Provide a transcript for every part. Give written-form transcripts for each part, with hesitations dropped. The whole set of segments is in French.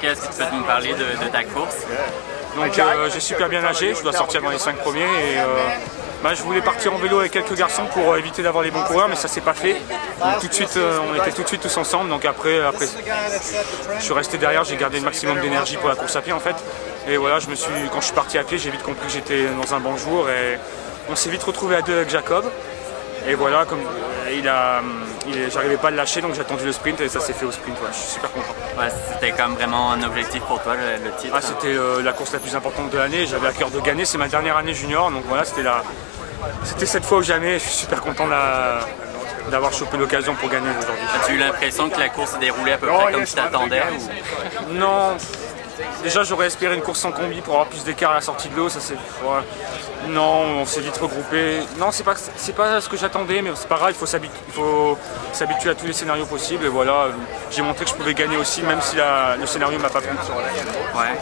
Qu'est-ce que tu peux nous parler de ta course? Donc j'ai super bien nagé, je dois sortir dans les 5 premiers et je voulais partir en vélo avec quelques garçons pour éviter d'avoir les bons coureurs, mais ça s'est pas fait. Donc, tout de suite, on était tout de suite tous ensemble, donc après je suis resté derrière, j'ai gardé le maximum d'énergie pour la course à pied en fait. Et voilà, quand je suis parti à pied, j'ai vite compris que j'étais dans un bon jour et on s'est vite retrouvé à deux avec Jacob. Et voilà, comme j'arrivais pas à le lâcher, donc j'ai attendu le sprint et ça s'est fait au sprint. Ouais, je suis super content. Ouais, c'était comme vraiment un objectif pour toi, le titre. Ah, c'était la course la plus importante de l'année. J'avais à cœur de gagner. C'est ma dernière année junior, donc voilà, c'était cette fois ou jamais. Je suis super content d'avoir chopé l'occasion pour gagner aujourd'hui. As-tu eu l'impression que la course s'est déroulée à peu près comme tu t'attendais? Non. Déjà, j'aurais espéré une course sans combi pour avoir plus d'écart à la sortie de l'eau. Ça c'est. Ouais. Non, on s'est vite regroupé. Non, c'est pas ce que j'attendais, mais c'est pas grave. Il faut s'habituer à tous les scénarios possibles. Et voilà, j'ai montré que je pouvais gagner aussi, même si le scénario m'a pas plu. Ouais.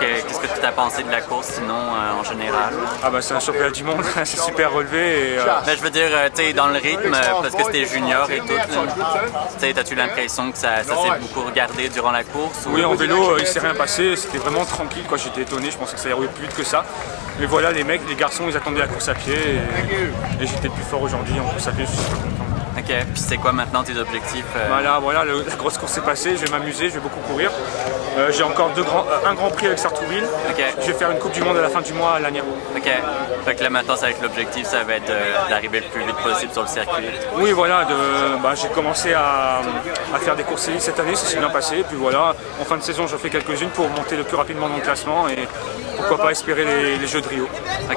Qu'est-ce que tu t'as pensé de la course, sinon, en général? Ah bah c'est un championnat du monde, c'est super relevé. Et, ben, je veux dire, tu sais, dans le rythme, parce que c'était junior et tout, as-tu l'impression que ça s'est beaucoup regardé durant la course? Oui, en vélo, il s'est rien passé, c'était vraiment tranquille, quoi. J'étais étonné, je pensais que ça irait plus vite que ça. Mais voilà, les garçons, ils attendaient la course à pied et j'étais le plus fort aujourd'hui en course à pied, je suis super content. Ok, puis c'est quoi maintenant tes objectifs? Voilà, la grosse course est passée, je vais m'amuser, je vais beaucoup courir. J'ai encore un grand prix avec Sartrouville. Okay. Je vais faire une Coupe du Monde à la fin du mois à Lagna. Ok, fait que là maintenant ça va être l'objectif, ça va être d'arriver le plus vite possible sur le circuit. Oui, voilà, j'ai commencé à faire des courses élites cette année, ça s'est bien passé. Puis voilà, en fin de saison, j'en fais quelques-unes pour monter le plus rapidement dans le classement et pourquoi pas espérer les Jeux de Rio. Ok,